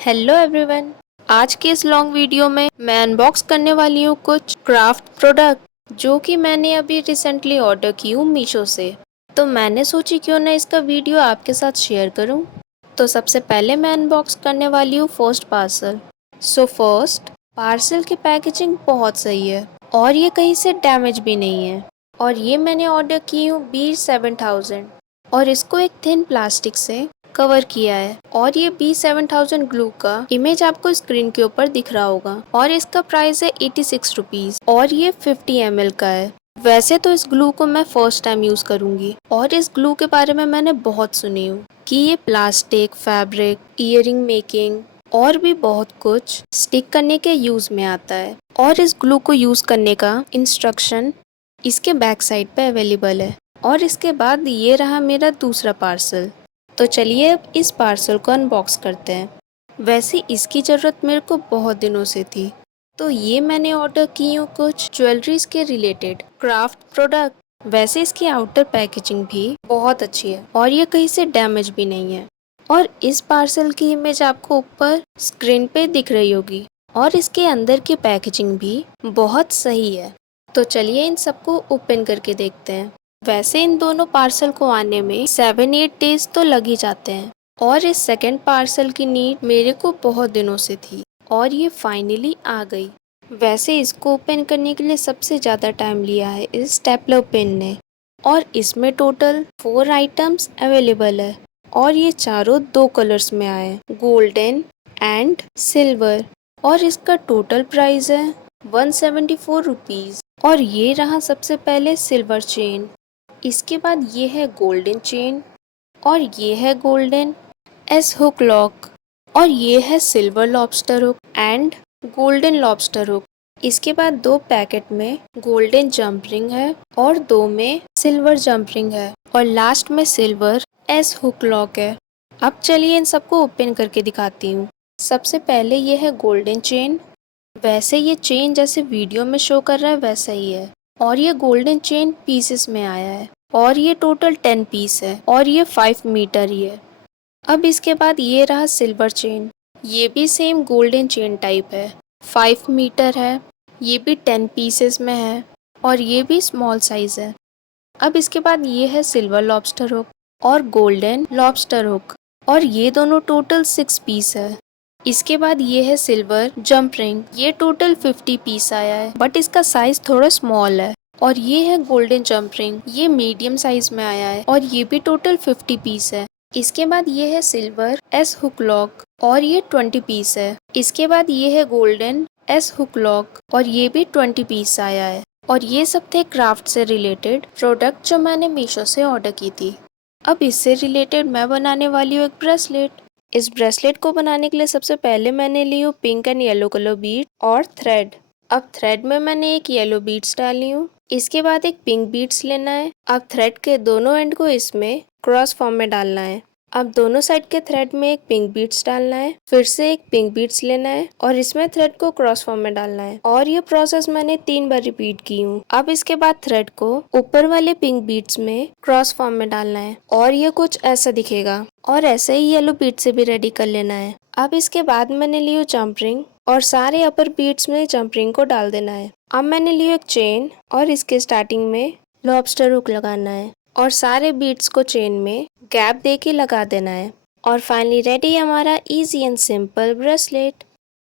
Hello everyone. आज के इस लॉन्ग वीडियो में मैं अनबॉक्स करने वाली हूँ कुछ क्राफ्ट प्रोडक्ट जो कि मैंने अभी रिसेंटली ऑर्डर की हूँ मीशो से। तो मैंने सोची क्यों ना इसका वीडियो आपके साथ शेयर करूँ। तो सबसे पहले मैं अनबॉक्स करने वाली हूँ first parcel. So first parcel की पैकेजिंग बहुत सही है और ये कहीं से डैमेज भी नहीं है। और ये मैंने ऑर्डर की हूँ B7000 और इसको एक थिन प्लास्टिक से कवर किया है। और ये B7000 ग्लू का इमेज आपको स्क्रीन के ऊपर दिख रहा होगा और इसका प्राइस है 86 रुपीज और ये 50 ml का है। वैसे तो इस ग्लू को मैं फर्स्ट टाइम यूज करूंगी और इस ग्लू के बारे में मैंने बहुत सुनी हूँ कि ये प्लास्टिक, फैब्रिक, इयरिंग मेकिंग और भी बहुत कुछ स्टिक करने के यूज में आता है। और इस ग्लू को यूज करने का इंस्ट्रक्शन इसके बैक साइड पे अवेलेबल है। और इसके बाद ये रहा मेरा दूसरा पार्सल। तो चलिए अब इस पार्सल को अनबॉक्स करते हैं। वैसे इसकी ज़रूरत मेरे को बहुत दिनों से थी। तो ये मैंने ऑर्डर की हूँ कुछ ज्वेलरीज के रिलेटेड क्राफ्ट प्रोडक्ट। वैसे इसकी आउटर पैकेजिंग भी बहुत अच्छी है और ये कहीं से डैमेज भी नहीं है। और इस पार्सल की इमेज आपको ऊपर स्क्रीन पे दिख रही होगी और इसके अंदर की पैकेजिंग भी बहुत सही है। तो चलिए इन सबको ओपन करके देखते हैं। वैसे इन दोनों पार्सल को आने में 7-8 डेज तो लग ही जाते हैं और इस सेकंड पार्सल की नीड मेरे को बहुत दिनों से थी और ये फाइनली आ गई। वैसे इसको ओपन करने के लिए सबसे ज़्यादा टाइम लिया है इस स्टेपलर पेन ने। और इसमें टोटल 4 आइटम्स अवेलेबल है और ये चारों 2 कलर्स में आए हैं, गोल्डन एंड सिल्वर। और इसका टोटल प्राइस है 174 रुपीज़। और ये रहा सबसे पहले सिल्वर चेन, इसके बाद ये है गोल्डन चेन और ये है गोल्डन एस हुक लॉक और ये है silver lobster hook and golden lobster hook. इसके बाद 2 पैकेट में गोल्डन जंप रिंग है और 2 में सिल्वर जंप रिंग है और लास्ट में सिल्वर एस हुक लॉक है। अब चलिए इन सबको ओपन करके दिखाती हूँ। सबसे पहले ये है गोल्डन चेन। वैसे ये चेन जैसे वीडियो में शो कर रहा है वैसा ही है और ये गोल्डन चेन पीसेस में आया है और ये टोटल 10 पीस है और ये 5 मीटर ही है। अब इसके बाद ये रहा सिल्वर चेन। ये भी सेम गोल्डन चेन टाइप है, 5 मीटर है, ये भी 10 पीसेस में है और ये भी स्मॉल साइज है। अब इसके बाद ये है सिल्वर लॉबस्टर हुक और गोल्डन लॉबस्टर हुक और ये दोनों टोटल 6 पीस है। इसके बाद ये है सिल्वर जंप रिंग, ये टोटल 50 पीस आया है बट इसका साइज थोड़ा स्मॉल है। और ये है गोल्डन जंप रिंग, ये मीडियम साइज में आया है और ये भी टोटल 50 पीस है। इसके बाद ये है सिल्वर एस हुक लॉक और ये 20 पीस है। इसके बाद ये है गोल्डन एस हुक लॉक और ये भी 20 पीस आया है। और ये सब थे क्राफ्ट से रिलेटेड प्रोडक्ट जो मैंने मीशो से ऑर्डर की थी। अब इससे रिलेटेड मैं बनाने वाली हूँ एक ब्रेसलेट। इस ब्रेसलेट को बनाने के लिए सबसे पहले मैंने ली हूँ pink and yellow colour Beed और थ्रेड। अब थ्रेड में मैंने एक येलो बीड्स डाली हूँ, इसके बाद एक पिंक बीड्स लेना है। अब थ्रेड के दोनों एंड को इसमें क्रॉस फॉर्म में डालना है। अब दोनों साइड के थ्रेड में एक पिंक बीड्स डालना है, फिर से एक पिंक बीड्स लेना है और इसमें थ्रेड को क्रॉस फॉर्म में डालना है। और ये प्रोसेस मैंने 3 बार रिपीट की हूँ। अब इसके बाद थ्रेड को ऊपर वाले पिंक बीड्स में क्रॉस फॉर्म में डालना है और ये कुछ ऐसा दिखेगा। और ऐसे ही येलो बीड से भी रेडी कर लेना है। अब इसके बाद मैंने ली जंप रिंग और सारे अपर बीड्स में जंप रिंग को डाल देना है। अब मैंने ली एक चेन और इसके स्टार्टिंग में लॉबस्टर हुक लगाना है और सारे बीड्स को चेन में गैप दे के लगा देना है। और फाइनली रेडी हमारा इजी एंड सिंपल ब्रेसलेट।